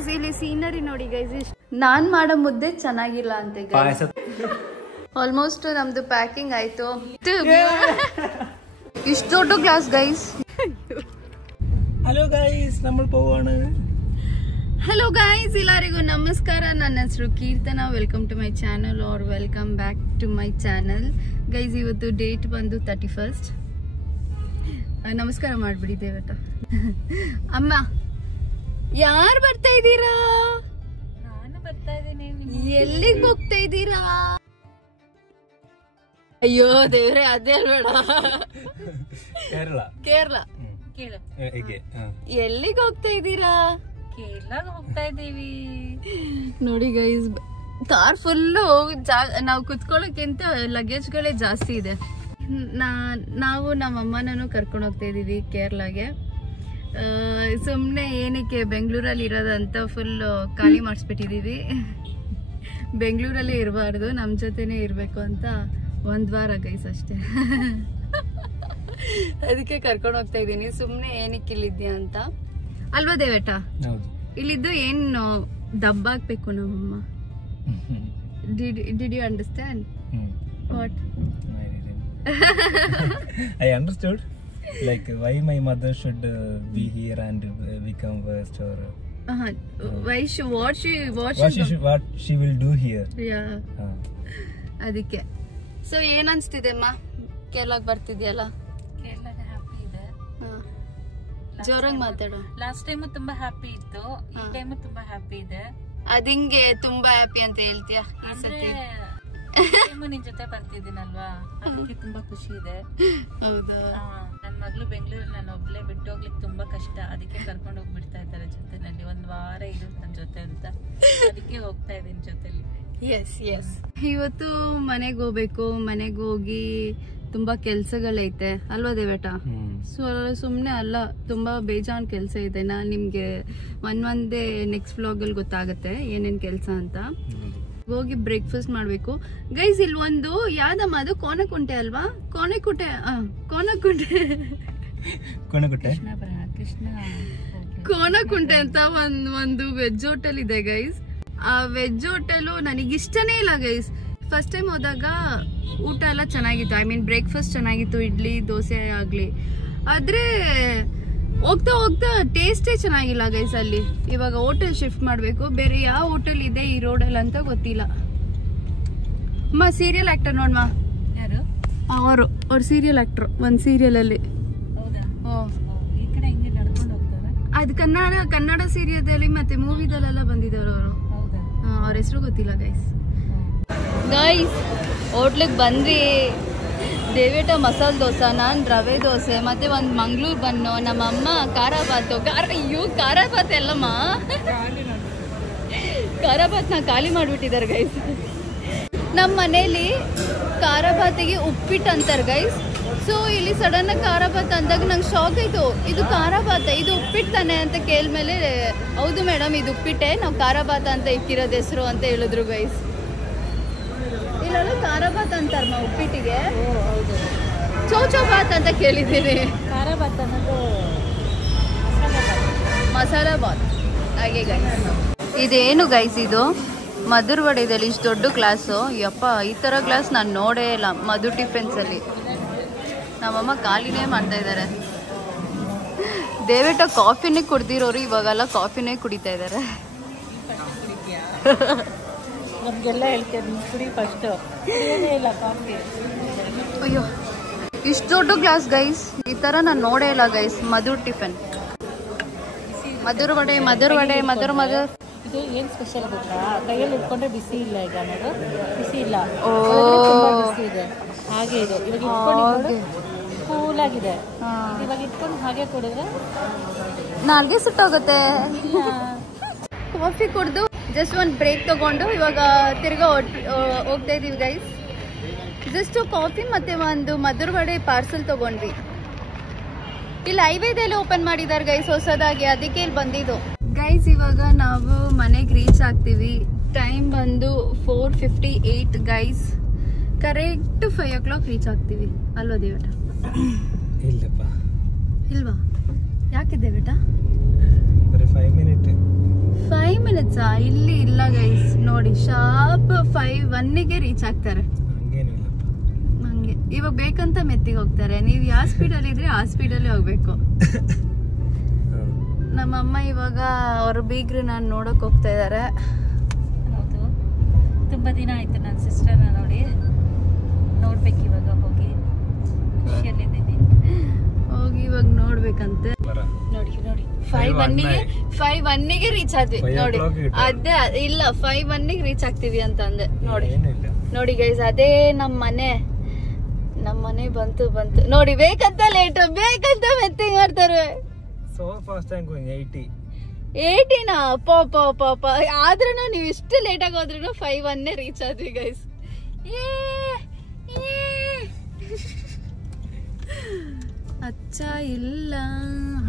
ಇಲ್ಲಿ ಸೀನರಿ ನೋಡಿ ಗೈಸ್, ನಾನ್ ಮಾಡೋ ಮುದ್ದೆ ಚೆನ್ನಾಗಿಲ್ಲ ಅಂತೆ. ಆಲ್ಮೋಸ್ಟ್ ನಮ್ದು ಪ್ಯಾಕಿಂಗ್ ಆಯ್ತು. ಇಷ್ಟು ದೊಡ್ಡ ಗ್ಲಾಸ್ ಗೈಸ್. ಹಲೋ ಗೈಸ್, നമ്മൾ പോവാണ്. ಹಲೋ ಗೈಸ್, ಎಲ್ಲರಿಗೂ ನಮಸ್ಕಾರ. ನನ್ನ ಹೆಸರು Keerthana. Welcome to my channel or welcome back to my channel guys. ಇವತ್ತು ಡೇಟ್ ಬಂದು 31st. ನಮಸ್ಕಾರ ಮಾಡ್ಬಿಡಿ ದೇವತ. ಅಮ್ಮ ಯಾರು ಬರ್ತಾ ಇದ್ದೀರಾ? ನಾನು ಬರ್ತಾ ಇದ್ದೀನಿ. ಎಲ್ಲಿಗೆ ಹೋಗ್ತಾ ಇದ್ದೀರಾ? ಅಯ್ಯೋ ದೇವ್ರೆ, ಅದೇ ಅಲ್ಬೇಡ. ಕೇರಳ ಕೇಳು. ಎಲ್ಲಿಗೆ ಹೋಗ್ತಾ ಇದ್ದೀರಾ? ಕೇರಳಗೆ ಹೋಗ್ತಾ ಇದ್ದೀವಿ. ನೋಡಿ ಗೈಸ್, ಕಾರ್ ಫುಲ್ಲು ನಾವು ಕುತ್ಕೊಳ್ಳೋಕ್ಕಿಂತ ಲಗೇಜ್ಗಳೇ ಜಾಸ್ತಿ ಇದೆ. ನಾವು ನಮ್ಮ ಅಮ್ಮನೂ ಕರ್ಕೊಂಡು ಹೋಗ್ತಾ ಇದೀವಿ ಕೇರಳಗೆ. ಸುಮ್ಮನೆ ಏನಕ್ಕೆ ಬೆಂಗಳೂರಲ್ಲಿ ಇರೋದಂತ ಫುಲ್ ಖಾಲಿ ಮಾಡಿಸ್ಬಿಟ್ಟಿದೀವಿ. ಬೆಂಗಳೂರಲ್ಲೇ ಇರಬಾರ್ದು, ನಮ್ಮ ಜೊತೆನೇ ಇರಬೇಕು ಅಂತ 1 ವಾರ ಗೈಸ್ ಅಷ್ಟೇ. ಅದಕ್ಕೆ ಕರ್ಕೊಂಡು ಹೋಗ್ತಾ ಇದ್ದೀನಿ. ಸುಮ್ಮನೆ ಏನಕ್ಕೆ ಇಲ್ಲಿದ್ಯಾ ಅಂತ ಅಲ್ವಾ ದೇವೇಟ? ಇಲ್ಲಿದ್ದು ಏನು ದಬ್ಬ ಹಾಕ್ಬೇಕು ನಮ್ಮಮ್ಮ. Did you understand what? I understood. Like why my mother should be here and become worst or why what she will do here. Yeah. ಅದಕ್ಕೆ. ಸೊ ಏನ್ ಅನ್ಸ್ತಿದೆ ಅಮ್ಮ ಕೇರಳಕ್ಕೆ ಬರ್ತಿದ್ಯಲ್ಲ? ಕೇರಳಗೆ ಹ್ಯಾಪಿ ಇದೆ. ಜೋರಾಗಿ ಮಾತಾಡೋ. ಲಾಸ್ಟ್ ಟೈಮ್ ತುಂಬಾ ಹ್ಯಾಪಿ ಇತ್ತು, ಈ ಟೈಮ್ ತುಂಬಾ ಹ್ಯಾಪಿ ಇದೆ. ಅದಿಂಗೆ ತುಂಬಾ ಹ್ಯಾಪಿ ಅಂತ ಹೇಳ್ತೀಯ? ನಿನ್ ಜೊತೆ ಬರ್ತಿದ್ದೀನಲ್ವಾ, ಅದಕ್ಕೆ ತುಂಬಾ ಖುಷಿ ಇದೆ. ಹೌದು. ನನ್ ಮಗಳು ಬೆಂಗಳೂರಲ್ಲಿ ನಾನು ಒಬ್ಳೆ ಬಿಟ್ಟು ಹೋಗ್ಲಿಕ್ಕೆ ತುಂಬಾ ಕಷ್ಟ. ಅದಕ್ಕೆ ಕರ್ಕೊಂಡು ಹೋಗ್ಬಿಡ್ತಾ ಇದ್ದಾರೆ ಜೊತೆನಲ್ಲಿ. 1 ವಾರ ಇರು ನನ್ ಜೊತೆ ಅಂತ, ಅದಕ್ಕೆ ಹೋಗ್ತಾ ಇದ್ದೀನಿ ಜೊತೆಲಿ. ಎಸ್ ಇವತ್ತು ಮನೆಗೆ ಹೋಗ್ಬೇಕು. ಮನೆಗೆ ಹೋಗಿ ತುಂಬಾ ಕೆಲ್ಸಗಳೈತೆ ಅಲ್ವಾ ದೇವೇಟ? ಸುಮ್ನೆ ಅಲ್ಲ, ತುಂಬಾ ಬೇಜಾನ್ ಕೆಲಸ ಇದೆ. ನಾನ್ ನಿಮ್ಗೆ ಒಂದೇ ನೆಕ್ಸ್ಟ್ ವ್ಲಾಗ್ ಅಲ್ಲಿ ಗೊತ್ತಾಗತ್ತೆ ಏನೇನ್ ಕೆಲ್ಸ ಅಂತ. ಹೋಗಿ ಬ್ರೇಕ್ಫಾಸ್ಟ್ ಮಾಡ್ಬೇಕು ಗೈಸ್. ಇಲ್ಲಿ ಒಂದು ಯಾವ್ದಮ್ಮ ಅದು ಕೋನಕುಂಟೆ ಅಲ್ವಾ? ಕೋನಕುಂಟೆ ಕೋನಕುಂಟೆ ಅಂತ ಒಂದು ವೆಜ್ ಹೋಟೆಲ್ ಇದೆ ಗೈಸ್. ಆ ವೆಜ್ ಹೋಟೆಲು ನನಗಿಷ್ಟನೇ ಇಲ್ಲ ಗೈಸ್. ಫಸ್ಟ್ ಟೈಮ್ ಹೋದಾಗ ಊಟ ಎಲ್ಲ ಚೆನ್ನಾಗಿತ್ತು, ಐ ಮೀನ್ ಬ್ರೇಕ್ಫಾಸ್ಟ್ ಚೆನ್ನಾಗಿತ್ತು, ಇಡ್ಲಿ ದೋಸೆ ಆಗ್ಲಿ. ಆದ್ರೆ ಹೋಗ್ತಾ ಹೋಗ್ತಾ ಟೇಸ್ಟೇ ಚೆನ್ನಾಗಿಲ್ಲ ಗೈಸ್ ಅಲ್ಲಿ. ಇವಾಗ ಹೋಟೆಲ್ ಶಿಫ್ಟ್ ಮಾಡ್ಬೇಕು. ಬೇರೆ ಯಾವ ಹೋಟೆಲ್ ಇದೆ ಈ ರೋಡಲ್ಲಿ ಅಂತ ಗೊತ್ತಿಲ್ಲ. ಅಮ್ಮ ಸೀರಿಯಲ್ ಆಕ್ಟರ್ ನೋಡ್ಮ. ಯಾರು? ಅವ್ರು ಸೀರಿಯಲ್ ಆಕ್ಟರ್ ಒಂದ್ ಸೀರಿಯಲ್ ಅಲ್ಲಿ. ಹೌದಾ? ಈ ಕಡೆ ಹಿಂಗೆ ನಡ್ಕೊಂಡು ಹೋಗ್ತಾರೆ. ಅದು ಕನ್ನಡ ಸೀರಿಯಲ್ ಮತ್ತೆ ಮೂವಿದಲ್ಲೆಲ್ಲ ಬಂದಿದ್ದವರು ಅವರು. ಅವ್ರ ಹೆಸರು ಗೊತ್ತಿಲ್ಲ ಗೈಸ್. ಹೋಟ್ಲಿಗೆ ಬಂದ್ವಿ. ದೇವೇಟ ಮಸಾಲೆ ದೋಸೆ, ನಾನು ರವೆ ದೋಸೆ, ಮತ್ತೆ ಒಂದು ಮಂಗಳೂರು ಬನ್ನು, ನಮ್ಮಮ್ಮ ಖಾರಾಬಾತು. ಖಾರಾಬಾತ್ ಎಲ್ಲಮ್ಮ ಖಾರಾಬಾತ್ನ ಖಾಲಿ ಮಾಡಿಬಿಟ್ಟಿದ್ದಾರೆ ಗೈಸ್. ನಮ್ಮ ಮನೇಲಿ ಖಾರಾಬಾತಿಗೆ ಉಪ್ಪಿಟ್ಟು ಅಂತಾರೆ ಗೈಸ್. ಸೊ ಇಲ್ಲಿ ಸಡನ್ ಆಗಿ ಖಾರಾಬಾತ್ ಅಂದಾಗ ನಂಗೆ ಶಾಕ್ ಆಯ್ತು. ಇದು ಖಾರಾಬಾತ, ಇದು ಉಪ್ಪಿಟ್ಟು ತಾನೆ ಅಂತ ಕೇಳ್ಮೇಲೆ ಹೌದು ಮೇಡಮ್ ಇದು ಉಪ್ಪಿಟ್ಟೆ, ನಾವು ಖಾರಾಬಾತ ಅಂತ ಇಕ್ಕಿರೋದು ಹೆಸರು ಅಂತ ಹೇಳಿದ್ರು ಗೈಸ್. ಇಲ್ಲೆಲ್ಲ ಖಾರಾಬಾತ್ ಅಂತಾರಮ್ಮ ಉಪ್ಪಿಟ್ಟಿಗೆ. ಚೌಚೌ ಬಾತ್ ಅಂತ ಕೇಳಿದ್ದೀನಿ. ಖಾರಾಬಾತ್ ಅನ್ನೋದು ಮಸಾಲಾ ಬಾತ್. ಹಾಗೆ ಗೈಸ್ ಇದೇನು ಗೈಸ್, ಇದು ಮಧುರ್ ವಡೆದಲ್ಲಿ ಇಷ್ಟು ದೊಡ್ಡ ಗ್ಲಾಸು. ಯಪ್ಪ, ಈ ಥರ ಗ್ಲಾಸ್ ನಾನು ನೋಡೇ ಇಲ್ಲ ಮಧು ಟಿಫಿನ್ಸಲ್ಲಿ. ನಮ್ಮಮ್ಮ ಖಾಲಿನೇ ಮಾಡ್ತಾ ಇದ್ದಾರೆ. ದೇವೇಟ ಕಾಫಿನೇ ಕುಡ್ದಿರೋರು ಇವಾಗೆಲ್ಲ ಕಾಫಿನೇ ಕುಡಿತಾ ಇದ್ದಾರೆ. ನಮಗೆಲ್ಲ ಹೇಳ್ತೇನೆ ಕುಡಿ ಫಸ್ಟ್, ಇಲ್ಲ ಕಾಫಿ. ಅಯ್ಯೋ, ಇಷ್ಟು ದೊಡ್ಡ ಗ್ಲಾಸ್ ಗೈಸ್, ಈ ಥರ ನಾನು ನೋಡೇ ಇಲ್ಲ ಗೈಸ್. ಮಧುರ್ ಟಿಫಿನ್, ಮಧುರ್ ವಡೆ. ಇದು ಏನ್ ಸ್ಪೆಷಲ್ ಗೊತ್ತಾ? ಕೈಯಲ್ಲಿ ಇಟ್ಕೊಂಡ್ರೆ ಬಿಸಿ ಇಲ್ಲ. ಈಗ ನೋಡು, ಬಿಸಿ ಇಲ್ಲ. ಬಿಸಿ ಇದೆ ಹಾಗೆ ಇದೆ. ಇವಾಗ ಇಟ್ಕೊಂಡು ಕೂಲ್ ಆಗಿದೆ. ಇವಾಗ ಇಟ್ಕೊಂಡು ಹಾಗೆ ಕುಡಿದ್ರೆ ನಾಲ್ಗೆ ಸುಟ್ಟೋಗುತ್ತೆ. ಕಾಫಿ ಕುಡ್ದು ಜಸ್ಟ್ ಒಂದು ಬ್ರೇಕ್ ತಗೊಂಡು ಇವಾಗ ತಿರ್ಗಾ ಹೋಗ್ತಾ ಇದೀವಿ ಗೈಸ್. ಜಸ್ಟ್ ಕಾಫಿ ಮತ್ತೆ ಒಂದು ಮಧುರ್ ವಡೆ ಪಾರ್ಸಲ್ ತಗೊಂಡ್ವಿ. ಇಲ್ಲಿ ಹೈವೇದಲ್ಲಿ ಓಪನ್ ಮಾಡಿದ್ದಾರೆ ಗೈಸ್ ಹೊಸದಾಗಿ, ಅದಕ್ಕೆ ಇಲ್ಲಿ ಬಂದಿದ್ದು ಗೈಸ್. ಇವಾಗ ನಾವು ಮನೆಗೆ ರೀಚ್ ಆಗ್ತೀವಿ. ಟೈಮ್ ಬಂದು 4:58 ಗೈಸ್. ಕರೆಕ್ಟ್ 5 o'clock ರೀಚ್ ಆಗ್ತೀವಿ ಅಲ್ವಾ ದೇವೇಟ? ಇಲ್ವಾ? ಯಾಕೆ ದೇವೇಟ? 5 minutes 5 minutes ಇಲ್ಲಿ ಇಲ್ಲ ಗೈಸ್ ನೋಡಿ, ಶಾರ್ಪ್ 5:01 ರೀಚ್ ಆಗ್ತಾರೆ. ಹಂಗೆ ಇವಾಗ ಬೇಕಂತ ಮೆತ್ತಿಗೆ ಹೋಗ್ತಾರೆ. ನೀವು ಯಾವ ಸ್ಪೀಡಲ್ಲಿ ಇದ್ರೆ ಆ ಸ್ಪೀಡಲ್ಲಿ ಹೋಗ್ಬೇಕು. ನಮ್ಮಮ್ಮ ಇವಾಗ ಅವ್ರ ಬೀಗ್ರು ನಾನು ನೋಡಕ್ ಹೋಗ್ತಾ ಇದಾರೆ. ಹೌದು, ತುಂಬಾ ದಿನ ಆಯ್ತು ನನ್ನ ಸಿಸ್ಟರ್ನ ನೋಡ್ಬೇಕು. ಇವಾಗ ಹೋಗಿ ಖುಷಿಯಲ್ಲಿದ್ದೀನಿ. ಹೋಗಿ ಇವಾಗ ನೋಡ್ಬೇಕಂತೆ. ನೋಡಿ ನೋಡಿ 5:01 ರೀಚ್ ಆದ್ವಿ ನೋಡಿ. ಅದೇ ಇಲ್ಲ 5:01 ರೀಚ್ ಆಗ್ತೀವಿ ಅಂತ ಅಂದೆ ನೋಡಿ. ನೋಡಿ ಗೈಸ್, ಅದೇ ನಮ್ಮ ಮನೆ ಬಂತು ನೋಡಿ. ಬೇಕಂತ ಲೇಟ್, ಬೇಕಂತ ಮೆತ್ತಿಂಗ್ ಮಾಡ್ತಾರೆ. So fast I'm going 80 ಪಾಪ ಆದ್ರೂ ನೀವು ಇಷ್ಟು ಲೇಟ್ ಆಗಿ ಹೋದ್ರೂ 5:01 ರೀಚ್ ಆದ್ವಿ ಗೈಸ್. ಅಚ್ಚ ಇಲ್ಲ,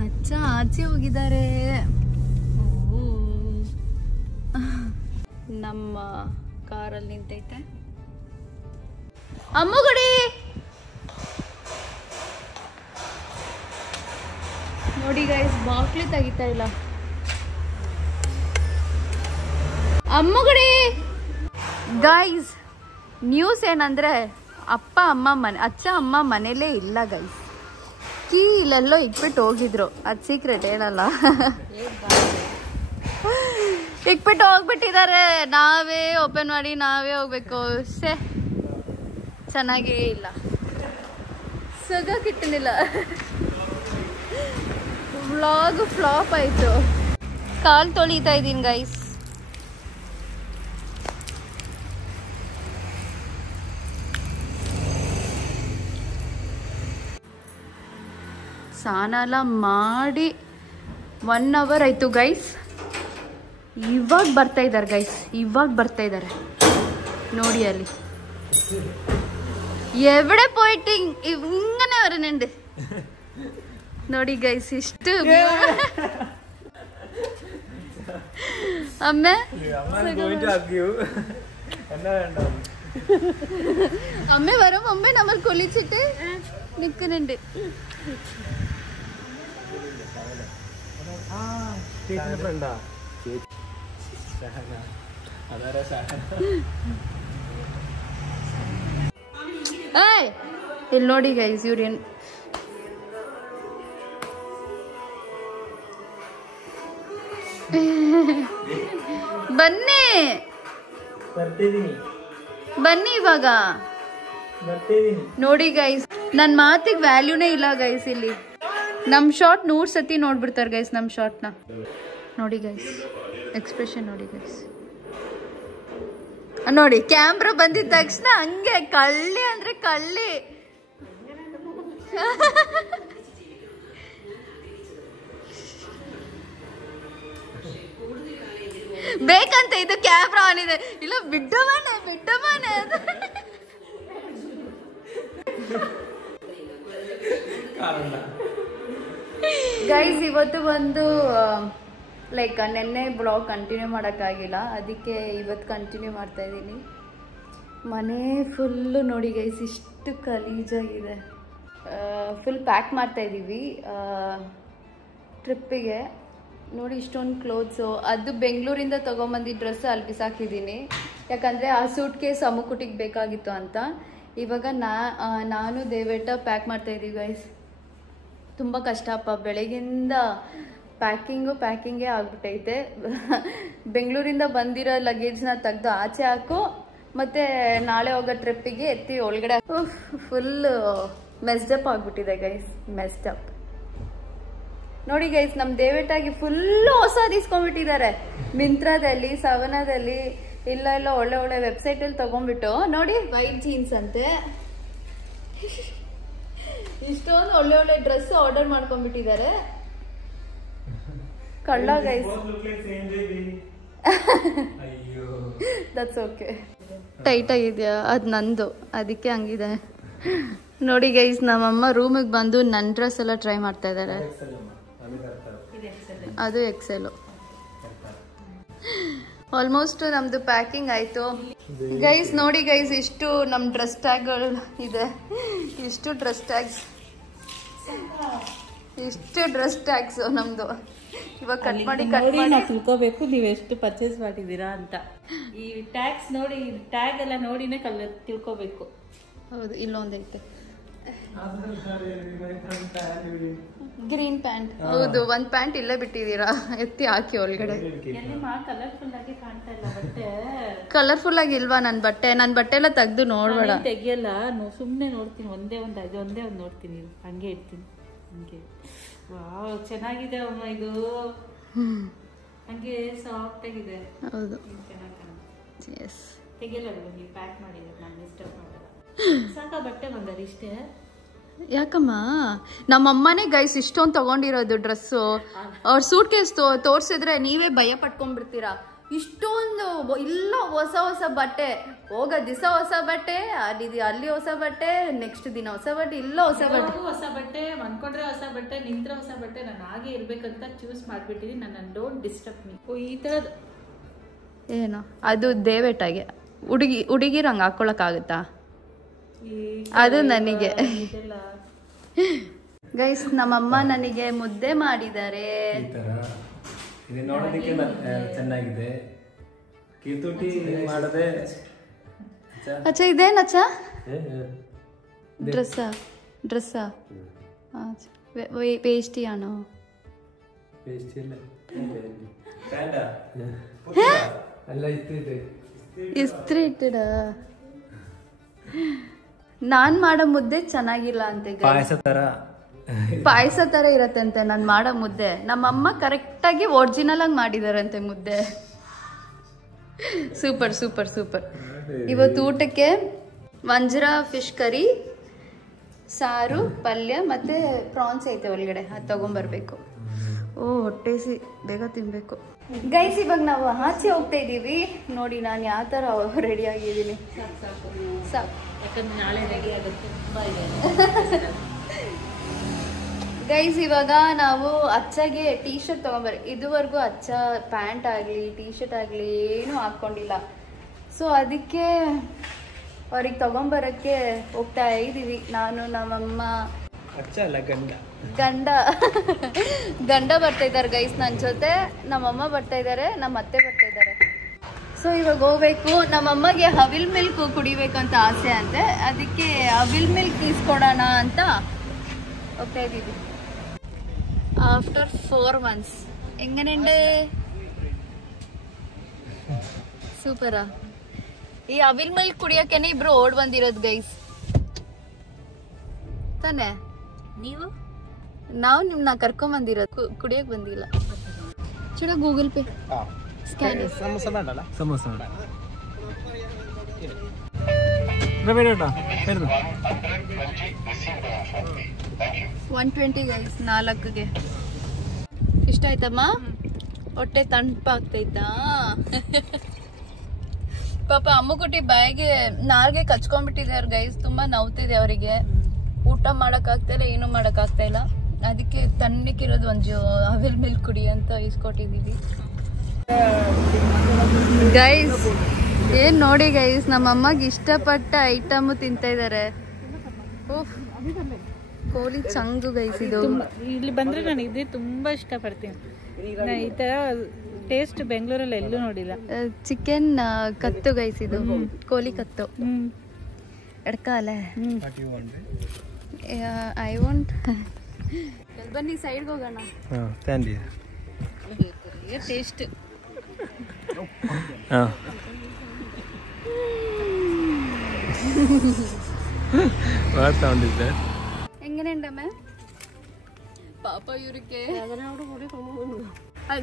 ಅಚ್ಚ ಆಚೆ ಹೋಗಿದ್ದಾರೆ. ನಮ್ಮ ಕಾರಲ್ಲಿ ನಿಂತೈತೆ ಅಮ್ಮಗುಡಿ. ನೋಡಿ ಗೈಸ್, ಬಾಕ್ಲಿ ತೆಗಿತಾ ಇಲ್ಲ ಅಮ್ಮಗುಡಿ. ಗೈಸ್ ನ್ಯೂಸ್ ಏನಂದ್ರೆ ಅಚ್ಚ ಅಮ್ಮ ಮನೇಲೇ ಇಲ್ಲ ಗೈಸ್. ಕೀ ಇಲ್ಲೆಲ್ಲೋ ಇಟ್ಬಿಟ್ಟು ಹೋಗಿದ್ರು. ಅದು ಸೀಕ್ರೆಟ್ ಹೇಳಲ್ಲ. ಇಟ್ಬಿಟ್ಟು ಹೋಗ್ಬಿಟ್ಟಿದ್ದಾರೆ. ನಾವೇ ಓಪನ್ ಮಾಡಿ ನಾವೇ ಹೋಗ್ಬೇಕು. ಚೆನ್ನಾಗೇ ಇಲ್ಲ, ಸಗಕ್ಕಿಟ್ಟನಿಲ್ಲ. ವ್ಲಾಗ್ ಫ್ಲಾಪ್ ಆಯ್ತು. ಕಾಲ್ ತೊಳಿತಾ ಇದ್ದೀನಿ ಗೈಸ್. ಸ್ನಾನ ಎಲ್ಲ ಮಾಡಿ 1 hour ಆಯ್ತು ಗೈಸ್. ಇವಾಗ ಬರ್ತಾ ಇದ್ದಾರೆ ಗೈಸ್, ಇವಾಗ ಬರ್ತಾ ಇದ್ದಾರೆ ನೋಡಿ. ಅಲ್ಲಿ ಎവിടെ പോയിട്ട് ഇങ്ങനെ വരുന്നുണ്ട് ನೋಡಿ ಗೈಸ್. ಇಷ್ಟು അമ്മ അമ്മ വരും മുമ്പേ നമ്മൾ കുളിച്ചിട്ട് നിൽക്കുന്നുണ്ട്. ಇಲ್ಲಿ ನೋಡಿ ಗೈಸ್, ಇವ್ರೇನ್ ಬನ್ನಿ ಇವಾಗ ನೋಡಿ ಗೈಸ್. ನನ್ನ ಮಾತಿಗೆ ವ್ಯಾಲ್ಯೂನೇ ಇಲ್ಲ ಗೈಸ್. ಇಲ್ಲಿ ನಮ್ ಶಾರ್ಟ್ 100 ಸತಿ ನೋಡ್ಬಿಡ್ತಾರೆ ಗೈಸ್. ನಮ್ ಶಾರ್ಟ್ ನ ನೋಡಿ ಗೈಸ್, ಎಕ್ಸ್ಪ್ರೆಷನ್ ನೋಡಿ ಗೈಸ್. ನೋಡಿ ಕ್ಯಾಮ್ರಾ ಬಂದಿದ ತಕ್ಷಣ ಹಂಗೆ ಕಳ್ಳಿ ಅಂದ್ರೆ ಕಳ್ಳಿ. ಬೇಕಂತ ಇದು ಕ್ಯಾಮ್ರಾ ಆನ್ ಇದೆ. ಇಲ್ಲ ಬಿಡ್ಡಮಾನೆ ಗೈಸ್. ಇವತ್ತು ಒಂದು ಲೈಕ್ ನೆನ್ನೆ ಬ್ಲಾಗ್ ಕಂಟಿನ್ಯೂ ಮಾಡೋಕ್ಕಾಗಿಲ್ಲ, ಅದಕ್ಕೆ ಇವತ್ತು ಕಂಟಿನ್ಯೂ ಮಾಡ್ತಾ ಇದ್ದೀನಿ. ಮನೆ ಫುಲ್ಲು ನೋಡಿ ಗೈಸ್, ಇಷ್ಟು ಗಲೀಜಾಗಿದೆ. ಫುಲ್ ಪ್ಯಾಕ್ ಮಾಡ್ತಾ ಇದ್ದೀವಿ ಟ್ರಿಪ್ಪಿಗೆ. ನೋಡಿ ಇಷ್ಟೊಂದು ಕ್ಲೋತ್ಸು. ಅದು ಬೆಂಗಳೂರಿಂದ ತೊಗೊಂಬಂದಿದ್ದ ಡ್ರೆಸ್ ಅಲ್ಲಿ ಬಿಸಾಕಿದ್ದೀನಿ, ಯಾಕಂದರೆ ಆ ಸೂಟ್ ಕೇಸ್ ಅಮ್ಮುಕುಟಿಗೆ ಬೇಕಾಗಿತ್ತು ಅಂತ. ಇವಾಗ ನಾನು ದೇವೇಟ ಪ್ಯಾಕ್ ಮಾಡ್ತಾ ಇದ್ದೀವಿ ಗೈಸ್. ತುಂಬ ಕಷ್ಟಪ್ಪ, ಬೆಳಗಿಂದ ಪ್ಯಾಕಿಂಗೇ ಆಗ್ಬಿಟ್ಟೈತೆ. ಬೆಂಗಳೂರಿಂದ ಬಂದಿರೋ ಲಗೇಜ್ನ ತೆಗೆದು ಆಚೆ ಹಾಕು, ಮತ್ತು ನಾಳೆ ಹೋಗೋ ಟ್ರಿಪ್ಪಿಗೆ ಎತ್ತಿ ಒಳಗಡೆ. ಫುಲ್ಲು ಮೆಸ್ಡಪ್ ಆಗ್ಬಿಟ್ಟಿದೆ ಗೈಸ್, ಮೆಸ್ಡಪ್. ನೋಡಿ ಗೈಸ್, ನಮ್ಮ ದೇವೇಟಾಗಿ ಫುಲ್ಲು ಹೊಸದು ಇಸ್ಕೊಂಡ್ಬಿಟ್ಟಿದ್ದಾರೆ. ಮಿಂತ್ರಾದಲ್ಲಿ, ಸವನಾದಲ್ಲಿ, ಇಲ್ಲ ಒಳ್ಳೆ ವೆಬ್ಸೈಟಲ್ಲಿ ತೊಗೊಂಡ್ಬಿಟ್ಟು. ನೋಡಿ ವೈಟ್ ಜೀನ್ಸ್ ಅಂತೆ, ಇಷ್ಟೊಂದು ಒಳ್ಳೆ ಡ್ರೆಸ್ ಆರ್ಡರ್ ಮಾಡ್ಕೊಂಡ್ಬಿಟ್ಟಿದ್ದಾರೆ. ಕಳ್ಳ ಗೈಸ್. That's okay. ಟೈಟ್ ಆಗಿದೆಯಾ? ಅದು ನಂದು, ಅದಕ್ಕೆ ಹಂಗಿದೆ. ನೋಡಿ ಗೈಸ್, ನಮ್ಮಮ್ಮ ರೂಮಿಗೆ ಬಂದು ನನ್ನ ಡ್ರೆಸ್ ಎಲ್ಲ ಟ್ರೈ ಮಾಡ್ತಾ ಇದ್ದಾರೆ. ಅದು ಎಕ್ಸೆಲ್. ಆಲ್ಮೋಸ್ಟ್ ನಮ್ದು ಪ್ಯಾಕಿಂಗ್ ಆಯ್ತು ಗೈಸ್. ನೋಡಿ ಗೈಸ್, ಇಷ್ಟು ನಮ್ಮ ಡ್ರೆಸ್ ಟ್ಯಾಗ್ಗಳು ಇದೆ. ಇಷ್ಟು ಡ್ರೆಸ್ ಟ್ಯಾಗ್ಸ್ ನಮ್ದು. ಇವಾಗ ಕಟ್ ಮಾಡಿ ನೋಡಿ ನಾವು ತಿಳ್ಕೋಬೇಕು ನೀವು ಎಷ್ಟು ಪರ್ಚೇಸ್ ಮಾಡಿದ್ದೀರಾ ಅಂತ. ಈ ಟ್ಯಾಗ್ಸ್ ನೋಡಿ, ಟ್ಯಾಗ್ ಎಲ್ಲ ನೋಡಿನೇ ತಿಳ್ಕೋಬೇಕು. ಹೌದು, ಇಲ್ಲೊಂದೈತೆ ಗ್ರೀನ್ ಪ್ಯಾಂಟ್. ಹೌದು, ಒಂದ್ ಪ್ಯಾಂಟ್ ಇಲ್ಲೇ ಬಿಟ್ಟಿದ್ದೀರಾ, ಎತ್ತಿ ಹಾಕಿ ಒಳಗಡೆ. ಕಲರ್ಫುಲ್ ಆಗಿ ಕಾಣ್ತಾ ಇಲ್ಲ ಬಟ್ಟೆ. ಕಲರ್ಫುಲ್ ಆಗಿ ಇಲ್ವಾ ನನ್ ಬಟ್ಟೆ? ನನ್ ಬಟ್ಟೆ ಎಲ್ಲ ತೆಗ್ದು ನೋಡ್ಬೇಡ. ತೆಗಿಯಲ್ಲ, ಸುಮ್ನೆ ನೋಡ್ತೀನಿ. ಒಂದೇ ಒಂದು ನೋಡ್ತೀನಿ, ಹಂಗೆ ಇರ್ತೀನಿ ಹಂಗೆ. ವಾವ್, ಚೆನ್ನಾಗಿದೆ ಅಮ್ಮ ಇದು. ಹಂಗೆ ಸಾಫ್ಟ್ ಆಗಿದೆ. ಹೌದು, ಚೆನ್ನಾಗಿ ಕಾಣುತ್ತೆ. ಎಸ್. ತೆಗಿಯಲ್ಲ ನೀವು ಪ್ಯಾಕ್ ಮಾಡಿದ್ರೆ ನಾನು ಡಿಸ್ಟರ್ಬ್ ಮಾಡಲ್ಲ. ಸಾಕ ಬಟ್ಟೆ ಬಂದದ ಇಷ್ಟೇ. ಯಾಕಮ್ಮ? ನಮ್ಮಮ್ಮನೇ ಗೈಸ್ ಇಷ್ಟೊಂದು ತಗೊಂಡಿರೋದು ಡ್ರೆಸ್ಸು. ಅವ್ರ ಸೂಟ್ ಕೇಸ್ ತೋರ್ಸಿದ್ರೆ ನೀವೇ ಭಯ ಪಟ್ಕೊಂಡ್ಬಿಡ್ತೀರಾ. ಇಷ್ಟೊಂದು ಇಲ್ಲ ಹೊಸ ಹೊಸ ಬಟ್ಟೆ. ಹೋಗ ದಿವಸ ಹೊಸ ಬಟ್ಟೆ, ಅಲ್ಲಿ ಹೊಸ ಬಟ್ಟೆ, ನೆಕ್ಸ್ಟ್ ದಿನ ಹೊಸ ಬಟ್ಟೆ, ಇಲ್ಲ ಹೊಸ ಬಟ್ಟೆ, ಹೊಸ ಬಟ್ಟೆ, ಮನ್ಕೊಂಡ್ರೆ ಹೊಸ ಬಟ್ಟೆ, ನಿಂತ್ರೆ ಹೊಸ ಬಟ್ಟೆ. ನಾನು ಹಾಗೆ ಇರ್ಬೇಕಂತ ಚೂಸ್ ಮಾಡ್ಬಿಟ್ಟಿದೀನಿ. ನನ್ನ ಡೋಂಟ್ ಡಿಸ್ಟರ್ಬ್ ಮೀ. ಈ ತರದ್ ಏನು ಅದು ದೇವೇಟಾಗೆ ಹುಡುಗಿರು ಹಂಗೆ ಹಾಕೊಳಕ್ಕಾಗುತ್ತಾ? ಅದು ನನಗೆ ಗೈಸ್, ನಮ್ಮಮ್ಮ ನನಗೆ ಮುದ್ದೆ ಮಾಡಿದ್ದಾರೆ. ಇದು ನೋಡೋದಕ್ಕೆ ಚೆನ್ನಾಗಿದೆ. ಕಿತುಟಿ ಮಾಡದೆ ಅಚ್ಚ ಇದೇನು ಅಚ್ಚ? ಡ್ರೆಸ್ಸಾ ಪೇಸ್ಟಿಯಾನೋ? ಇಸ್ತ್ರಿ ಇಟ್ಟಿಡ. ನಾನ್ ಮಾಡೋ ಮುದ್ದೆ ಚೆನ್ನಾಗಿಲ್ಲ ಅಂತೆ. ಪಾಯಸ ತರ ಇರತ್ತಂತೆ ನಾನ್ ಮಾಡೋ ಮುದ್ದೆ. ನಮ್ಮಮ್ಮ ಕರೆಕ್ಟ್ ಆಗಿ ಒರಿಜಿನಲ್ ಆಗಿ ಮಾಡಿದಾರಂತೆ ಮುದ್ದೆ. Super super super. ಇವತ್ತು ಊಟಕ್ಕೆ ವಂಜರಾ ಫಿಶ್ ಕರಿ, ಸಾರು, ಪಲ್ಯ ಮತ್ತೆ ಪ್ರಾನ್ಸ್ ಐತೆ ಒಳಗಡೆ, ಅದು ತಗೊಂಬರ್ಬೇಕು. ಓ ಹೊಟ್ಟೆಸಿ ಬೇಗ ತಿನ್ಬೇಕು ಗೈಸ್. ಇವಾಗ ನಾವು ಆಚೆ ಹೋಗ್ತಾ ಇದೀವಿ. ನೋಡಿ ನಾನು ಯಾವ ತರ ರೆಡಿ ಆಗಿದ್ದೀನಿ. ಸಾಕು, ಯಾಕಂದ್ರೆ ನಾಳೆ ರೆಡಿ ಆಗುತ್ತೆ. ತುಂಬಾ ಇದೆ ಗೈಸ್. ಇವಾಗ ನಾವು ಅಚ್ಚಾಗೆ ಟೀ ಶರ್ಟ್ ತಗೊಂಬರ್ರಿ. ಇದುವರೆಗೂ ಅಚ್ಚ ಪ್ಯಾಂಟ್ ಆಗಲಿ ಟೀ ಶರ್ಟ್ ಆಗಲಿ ಏನೂ ಹಾಕ್ಕೊಂಡಿಲ್ಲ. ಸೊ ಅದಕ್ಕೆ ಅವ್ರಿಗೆ ತಗೊಂಬರೋಕ್ಕೆ ಹೋಗ್ತಾ ಇದ್ದೀವಿ. ನಾನು, ನಮ್ಮಮ್ಮ, ಗಂಡ ಬರ್ತಾ ಇದ್ದಾರೆ ಗೈಸ್ ನನ್ನ ಜೊತೆ. ನಮ್ಮಮ್ಮ ಬರ್ತಾ ಇದ್ದಾರೆ, ನಮ್ಮ ಅತ್ತೆ ಬರ್ತಾ ಇದ್ದಾರೆ. ಸೊ ಇವಾಗ ಹೋಗ್ಬೇಕು. ನಮ್ಮಮ್ಮಗೆ ಅವಿಲ್ ಮಿಲ್ಕ್ ಕುಡಿಬೇಕಂತ ಆಸೆ ಅಂತೆ. ಅದಕ್ಕೆ ಅವಿಲ್ ಮಿಲ್ಕ್ ಇಸ್ಕೊಡೋಣ ಅಂತ ಹೋಗ್ತಾ ಇದ್ದೀವಿ. ಆಫ್ಟರ್ 4 months എങ്ങനെയുണ്ട്? ಸೂಪರಾ? ಈ ಅವಿಲ್ ಮಿಲ್ಕ್ ಕುಡಿಯೋಕೆನೆ ಇಬ್ರು ಓಡ್ ಬಂದಿರೋದು ಗೈಸ್ ತಾನೆ? ನಾವು ನಿಮ್ನ ಕರ್ಕೊಂಡ್ ಬಂದಿರೋದು, ಕುಡಿಯಕ್ ಬಂದಿಲ್ಲ. ಚೂಡ Google Pay scan. Samosa 120 guys 4ಗೆ. ಇಷ್ಟ ಆಯ್ತಮ್ಮ? ಹೊಟ್ಟೆ ತಣ್ಣಪಾಗ್ತೈತಾ? ಪಾಪ ಅಮ್ಮುಗುಟ್ಟಿ ಬಾಯಿಗೆ ನಾಲ್ಗೆ ಕಚ್ಕೊಂಡ್ಬಿಟ್ಟಿದ್ದಾರೆ ಗೈಸ್. ತುಂಬಾ ನೋವ್ತಿದೆ ಅವರಿಗೆ. ಊಟ ಮಾಡಕ್ ಆಗ್ತಾ ಇಲ್ಲ, ಏನು ಮಾಡಕ್ ಆಗ್ತಾ ಇಲ್ಲ. ಅದಕ್ಕೆ ತಣ್ಣಕ್ಕಿರೋದು ಒಂದು ಅವಿಲ್ ಮಿಲ್ಕ್ ಕುಡಿ ಅಂತ ಇಸ್ಕೊಟ್ಟಿದೀವಿ ಗೈಸ್. ಏನ್ ನೋಡಿ ಗೈಸ್, ನಮ್ಮಮ್ಮಗೆ ಇಷ್ಟಪಟ್ಟ ಐಟಮ್ ತಿಂತಾ ಇದಾರೆ. ಕೋಳಿ ಚಂಗು ಗೈಸ್. ಇದು ಇಲ್ಲಿ ಬಂದ್ರೆ ನಾನು ಇದೇ ತುಂಬಾ ಇಷ್ಟಪಡ್ತೀನಿ. ಈ ತರ ಟೇಸ್ಟ್ ಬೆಂಗಳೂರಲ್ಲಿ ಎಲ್ಲೂ ನೋಡಿಲ್ಲ. ಚಿಕನ್ ಕತ್ತು ಗೈಸ್, ಇದು ಕೋಳಿ ಕತ್ತು. ಎಡ್ಕಾಲೆ ಐ ವಾಂಟ್. ಬನ್ನಿ ಸೈಡ್ಗೆ ಹೋಗೋಣ. ಟೇಸ್ಟ್ എങ്ങനെയുണ്ടമ്മ? ಪಾಪ ಇವ್ರಿಗೆ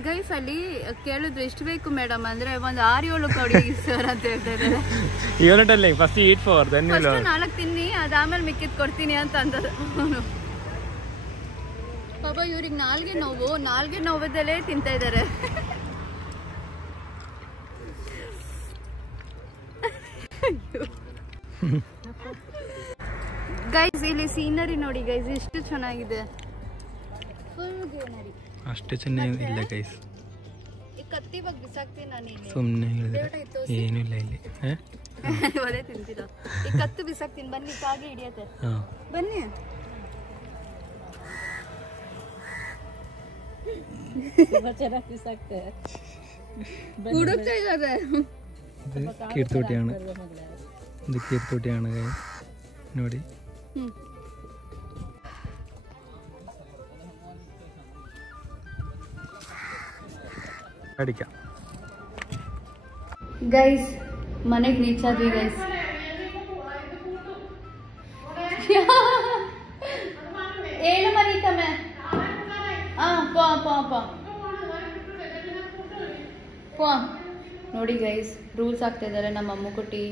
ಗೈಸ್ ಅಲ್ಲಿ ಕೇಳಿದ್ರು ಎಷ್ಟು ಬೇಕು ಮೇಡಮ್ ಅಂದ್ರೆ ಒಂದು 6-7 ಕೊಡಿ ಸರ್ ಅಂತ ಹೇಳ್ತಾರೆ. 4 ತಿನ್ನಿ, ಅದಾದ್ಮೇಲೆ ಮಿಕ್ಕಿದ್ ಕೊಡ್ತೀನಿ ಅಂತ ಅಂದರು. ಪಾಪ ಇವ್ರಿಗೆ ನಾಲ್ಗೆ ನೋವದಲ್ಲೇ ತಿಂತಾ ಇದ್ದಾರೆ. ಗೈಸ್ ಇಲ್ಲಿ ಸೀನರಿ ನೋಡಿ ಗೈಸ್, ಎಷ್ಟು ಚೆನ್ನಾಗಿದೆ. Full greenery. ಅಷ್ಟೇ ಚೆನ್ನಾಗಿಲ್ಲ ಗೈಸ್. ಈ ಕತ್ತಿ ಬಗ್ಗೆ ಬಿಸಾಕ್ತೀನಿ ನಾನು ಇಲ್ಲಿ. ಸುಮ್ಮನೆ ಏನು ಇಲ್ಲ ಇಲ್ಲಿ. ಒಳ್ಳೆ ತಿಂತೀರಾ? ಈ ಕತ್ತು ಬಿಸಾಕ್ತೀನಿ ಬನ್ನಿ, ಕಾಗೆ ಹಿಡಿಯತ್ತೆ ಬನ್ನಿ. ತುಂಬಾ ಚೆನ್ನಾಗಿ ಬಿಸಾಕ್ತೆ. ಹುಡುಕ್ತಾ ಇದ್ದಾರೆ. ഇത് കീർത്തോട്ടിയാണ്. ഇത് കീർത്തോട്ടിയാണ് ನೋಡಿ. ಅಡಿಕೆ ಗೈಸ್ ಮನೆಗೆ ರೀಚ್ ಆದ್ವಿ ಗೈಸ್. ಏನು ಮರೀತಮ್ಮೆ ನೋಡಿ ಗೈಸ್, ರೂಲ್ಸ್ ಆಗ್ತಾ ಇದ್ದಾರೆ. ನಮ್ಮ ಅಮ್ಮ ಕೊಟ್ಟಿ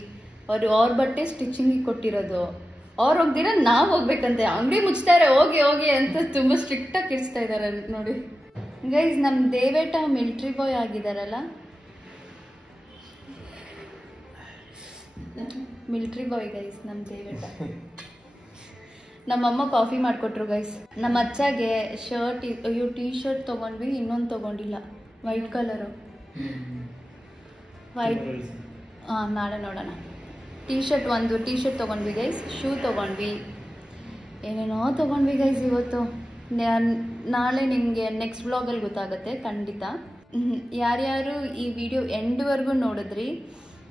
ಅವ್ರ ಬಟ್ಟೆ ಸ್ಟಿಚಿಂಗಿಗೆ ಕೊಟ್ಟಿರೋದು. ಅವ್ರು ಹೋಗ್ದಿರ ನಾವು ಹೋಗ್ಬೇಕಂತೆ. ಅಂಗಡಿ ಮುಚ್ತಾರೆ, ಹೋಗಿ ಹೋಗಿ ಅಂತ ತುಂಬಾ ಸ್ಟ್ರಿಕ್ಟ್ ಆಗಿ ಇರಿಸ್ತಾ ಇದ್ದಾರೆ ನೋಡಿ ಗೈಸ್. ನಮ್ಮ ದೇವೇಟ ಮಿಲಿಟರಿ ಬಾಯ್ ಆಗಿದಾರಲ್ಲ, ಮಿಲಿಟರಿ ಬಾಯ್ ಗೈಸ್ ನಮ್ಮ ದೇವೇಟ. ನಮ್ಮಮ್ಮ ಕಾಫಿ ಮಾಡಿಕೊಟ್ರು ಗೈಸ್. ನಮ್ಮ ಅಚ್ಚಾಗೆ ಶರ್ಟ್, ಅಯ್ಯೋ ಟೀ ಶರ್ಟ್ ತೊಗೊಂಡ್ವಿ, ಇನ್ನೊಂದು ತೊಗೊಂಡಿಲ್ಲ, ವೈಟ್ ಕಲರು. ವೈಟ್ ನಾಳೆ ನೋಡೋಣ. ಟೀ ಶರ್ಟ್ ತೊಗೊಂಡ್ವಿ ಗೈಸ್, ಶೂ ತೊಗೊಂಡ್ವಿ, ಏನೇನೋ ತೊಗೊಂಡ್ವಿ ಗೈಸ್ ಇವತ್ತು. ನಾಳೆ ನಿಮಗೆ ನೆಕ್ಸ್ಟ್ ವ್ಲಾಗಲ್ಲಿ ಗೊತ್ತಾಗುತ್ತೆ ಖಂಡಿತ. ಯಾರ್ಯಾರು ಈ ವಿಡಿಯೋ ಎಂಡ್ವರೆಗೂ ನೋಡಿದ್ರಿ,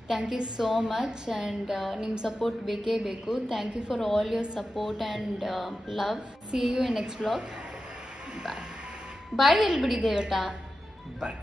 thank you so much. And ನಿಮ್ಮ ಸಪೋರ್ಟ್ ಬೇಕೇ ಬೇಕು. Thank you for all your support and love. See you in next vlog. Bye ಹೇಳ್ಬಿಡಿ ದೇವಟ. ಬಾಯ್.